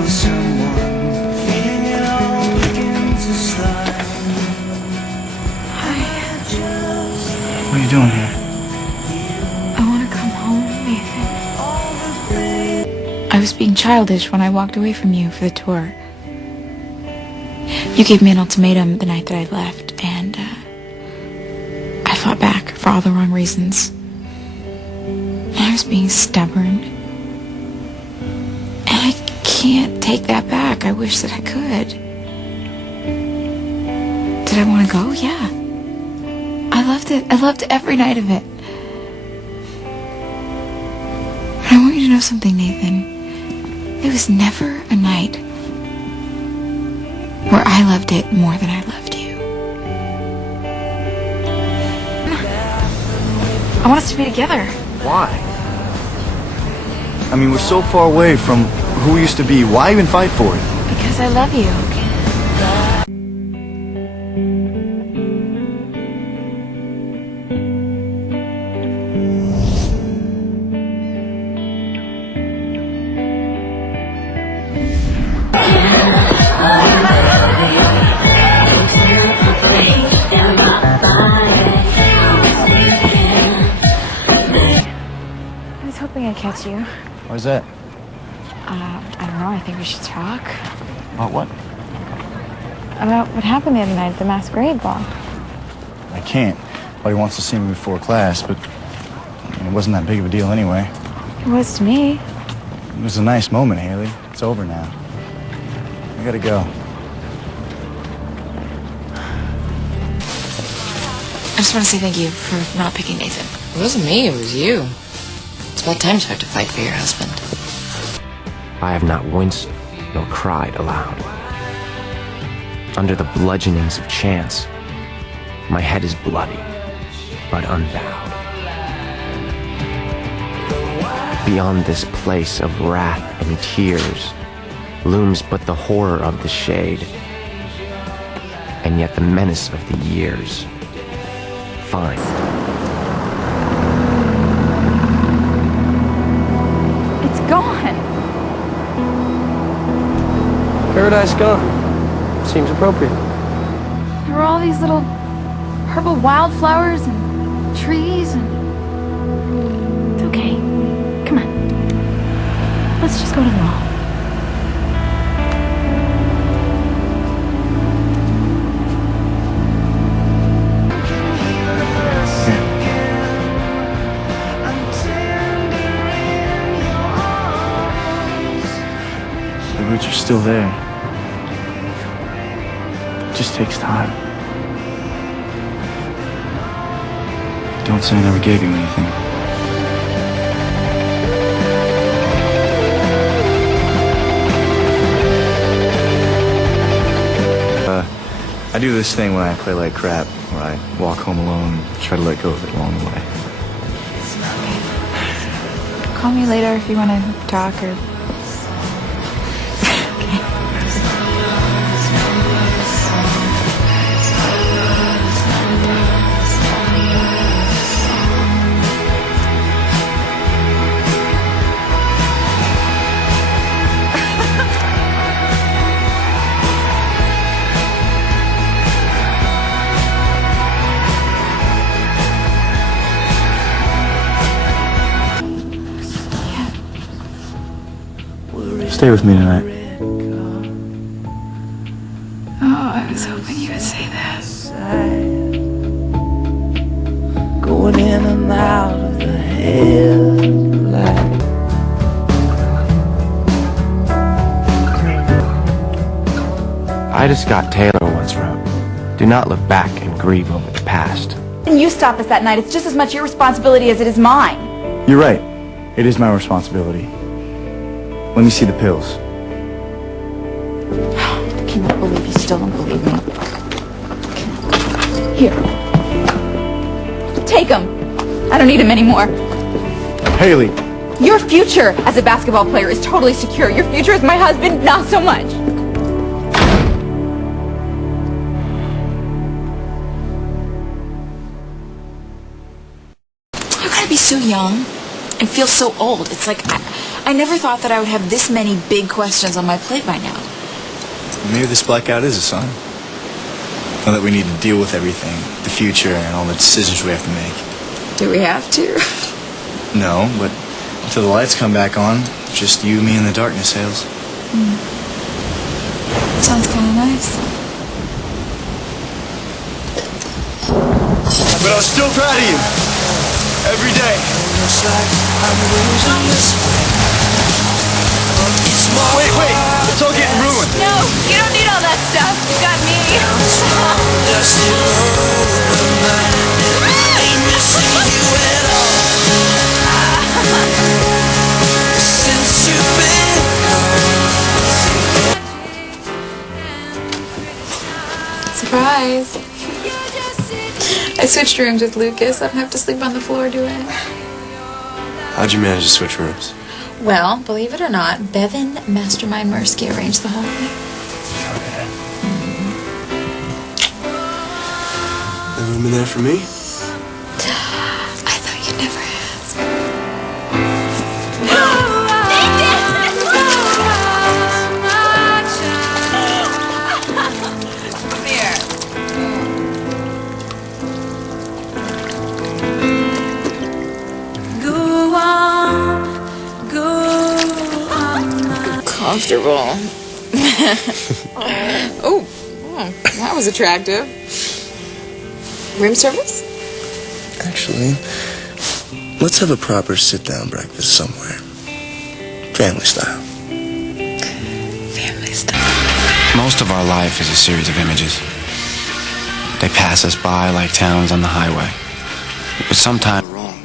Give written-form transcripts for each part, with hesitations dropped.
for someone, feeling it all begin to slide. Hi. What are you doing here? I want to come home, Nathan. I was being childish when I walked away from you for the tour. You gave me an ultimatum the night that I left, and I fought back for all the wrong reasons. And I was being stubborn. And I can't take that back. I wish that I could. Did I want to go? Yeah. I loved it. I loved every night of it. But I want you to know something, Nathan. It was never a night where I loved it more than I loved you. I want us to be together. Why? I mean, we're so far away from who we used to be. Why even fight for it? Because I love you. I was hoping I'd catch you. Why's that? I don't know, I think we should talk. About what? About what happened the other night at the masquerade ball. I can't. Buddy wants to see me before class, but I mean, it wasn't that big of a deal anyway. It was to me. It was a nice moment, Haley. It's over now. I gotta go. I just want to say thank you for not picking Nathan. It wasn't me, it was you. It's about time you start to fight for your husband. I have not winced nor cried aloud. Under the bludgeonings of chance, my head is bloody, but unbowed. Beyond this place of wrath and tears looms but the horror of the shade, and yet the menace of the years. Fine. It's gone. Paradise gone. Seems appropriate. There were all these little purple wildflowers and trees and... It's okay. Come on. Let's just go to the mall. The roots are still there. It just takes time. Don't say I never gave you anything. I do this thing when I play like crap, where I walk home alone and try to let go of it along the way. Call me later if you want to talk or... Stay with me tonight. Oh, I was hoping you would say that. Going in and out of the headlight. Ida Scott Taylor once wrote, "Do not look back and grieve over the past." And you stopped us that night. It's just as much your responsibility as it is mine. You're right. It is my responsibility. Let me see the pills. I cannot believe you still don't believe me. Here. Take them. I don't need them anymore. Haley! Your future as a basketball player is totally secure. Your future as my husband, not so much. You gotta be so young I feel so old. It's like I never thought that I would have this many big questions on my plate by now. Maybe this blackout is a sign. Now that we need to deal with everything, the future and all the decisions we have to make. Do we have to? No, but until the lights come back on, just you, me, and the darkness, Hales. Sounds kind of nice. But I was still proud of you. Every day. Looks like I'm losing this. Wait, it's all getting ruined. No, you don't need all that stuff. You got me. Just to remind I ain't missing you at all. Since you've been Surprise! I switched rooms with Lucas. I don't have to sleep on the floor, do I? How'd you manage to switch rooms? Well, believe it or not, Bevan Mastermind Mursky arranged the whole thing. The room in there for me? I thought you'd never ask. Come here. Go on, go on. Comfortable. Oh, that was attractive. Room service? Actually, let's have a proper sit-down breakfast somewhere. Family style. Family style. Most of our life is a series of images. They pass us by like towns on the highway. But sometimes Wrong.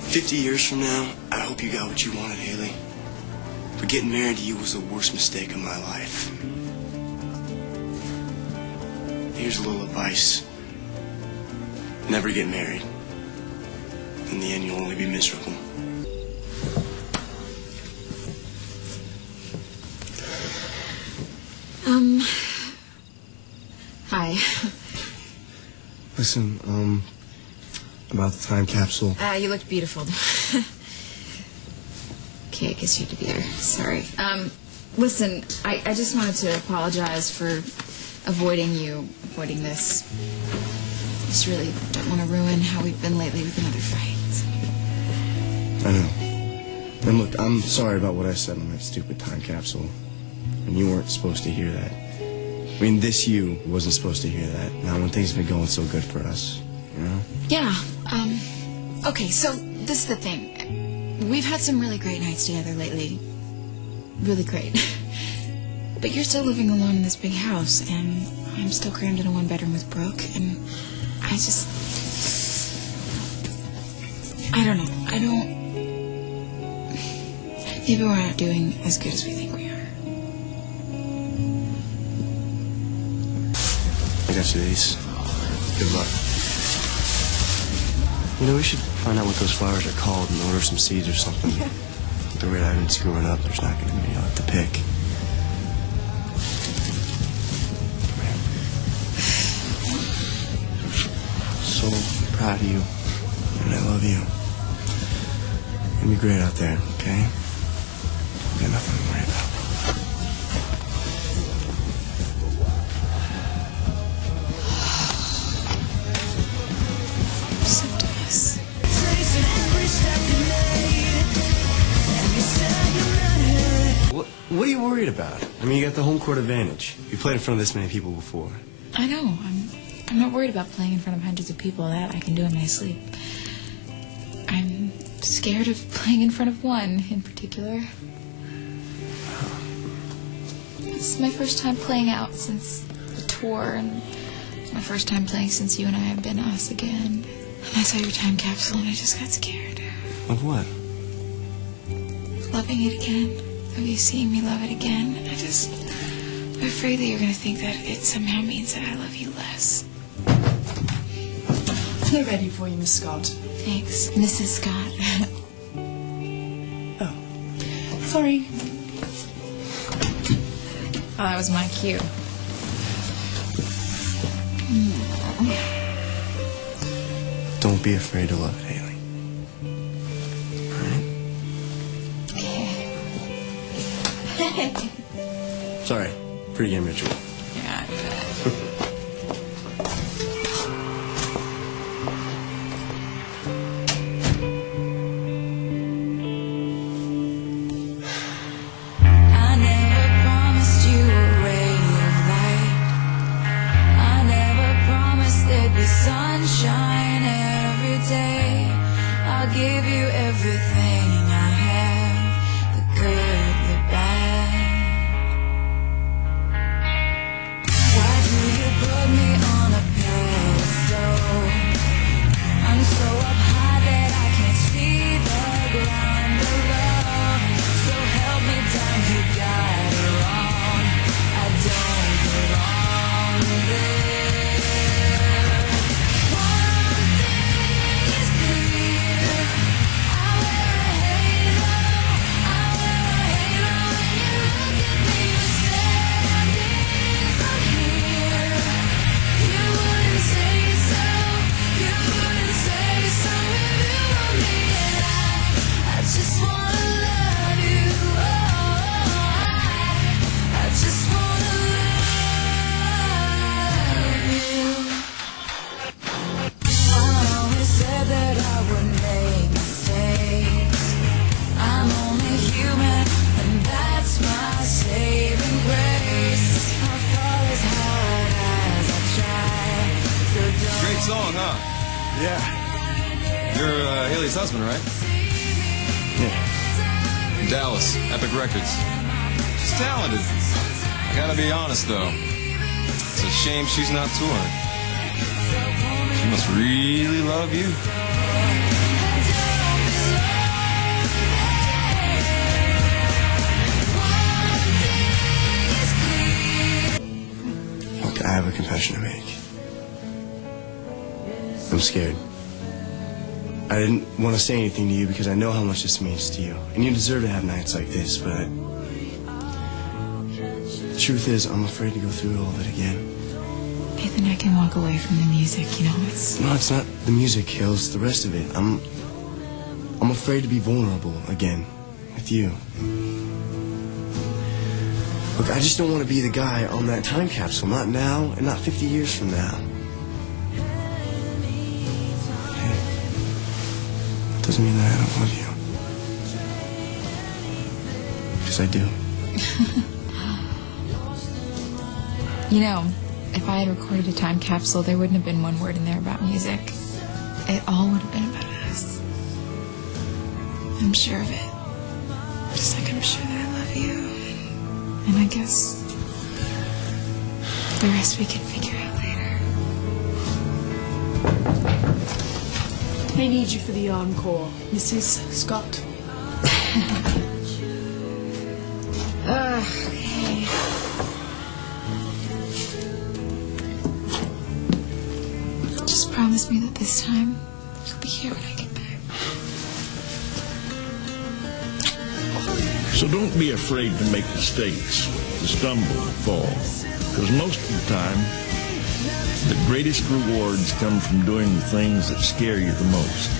50 years from now, I hope you got what you wanted, Haley. But getting married to you was the worst mistake of my life. Here's a little advice. Never get married. In the end, you'll only be miserable. Hi. Listen, about the time capsule. You looked beautiful. Okay, I guess you had to be there. Sorry. Listen, I just wanted to apologize for avoiding this. I just really don't want to ruin how we've been lately with another fight. I know. And look, I'm sorry about what I said on that stupid time capsule. And you weren't supposed to hear that. I mean, this you wasn't supposed to hear that. Now when things have been going so good for us, you know? Yeah, okay, so this is the thing. We've had some really great nights together lately. Really great. But you're still living alone in this big house, and I'm still crammed in a one-bedroom with Brooke, and I don't know. Maybe we're not doing as good as we think we are. I got you these. Good luck. You know, we should find out what those flowers are called and order some seeds or something. The rate I've been screwing up, there's not going to be a lot to pick. So proud of you, and I love you. It's gonna be great out there, okay? You got nothing to worry about. Except us. What are you worried about? I mean, you got the home court advantage. You played in front of this many people before. I know. I'm not worried about playing in front of hundreds of people. That I can do in my sleep. I'm scared of playing in front of one in particular. This is my first time playing out since the tour, and it's my first time playing since you and I have been us again. And I saw your time capsule, and I just got scared. Of what? Loving it again. Of you seeing me love it again. I'm afraid that you're going to think that it somehow means that I love you less. They're ready for you, Miss Scott. Thanks, Mrs. Scott. Oh, sorry. Oh, that was my cue. Don't be afraid to love it, Haley. Sorry, pre-game ritual. Yeah, I bet. I never promised you a ray of light. I never promised there'd be sunshine every day. I'll give you everything I have, the good, the bad. Why do you put me on a pedestal? I'm so up high that I can't see the ground below. So help me down, you got it wrong. I don't belong there. One thing is clear, I wear a halo. I wear a halo when you look at me. You're standing from here. You wouldn't say so. You wouldn't say so if you were me. And I just wanna love you. Oh, I just wanna love you. I always said that I would make mistakes. I'm only human, and that's my saving grace. I fall as hard as I try. So don't Great song, huh? Yeah. You're Haley's husband, right? Yeah. Dallas, Epic Records. She's talented. I gotta be honest, though. It's a shame she's not touring. She must really love you. Look, I have a confession to make. I'm scared. I didn't want to say anything to you because I know how much this means to you. And you deserve to have nights like this, but the truth is, I'm afraid to go through all of it again. Nathan, I can walk away from the music, you know, it's... No, it's not the music, Hill. It's the rest of it. I'm afraid to be vulnerable again with you. Look, I just don't want to be the guy on that time capsule. Not now, and not 50 years from now. Hey, that doesn't mean that I don't love you. Because I do. You know, if I had recorded a time capsule, there wouldn't have been one word in there about music. It all would have been about us. I'm sure of it. Just like I'm sure that I love you. And I guess the rest we can figure out later. They need you for the encore, Mrs. Scott. Okay. Just promise me that this time you'll be here when I get back. So don't be afraid to make mistakes, to stumble and fall. Because most of the time, the greatest rewards come from doing the things that scare you the most.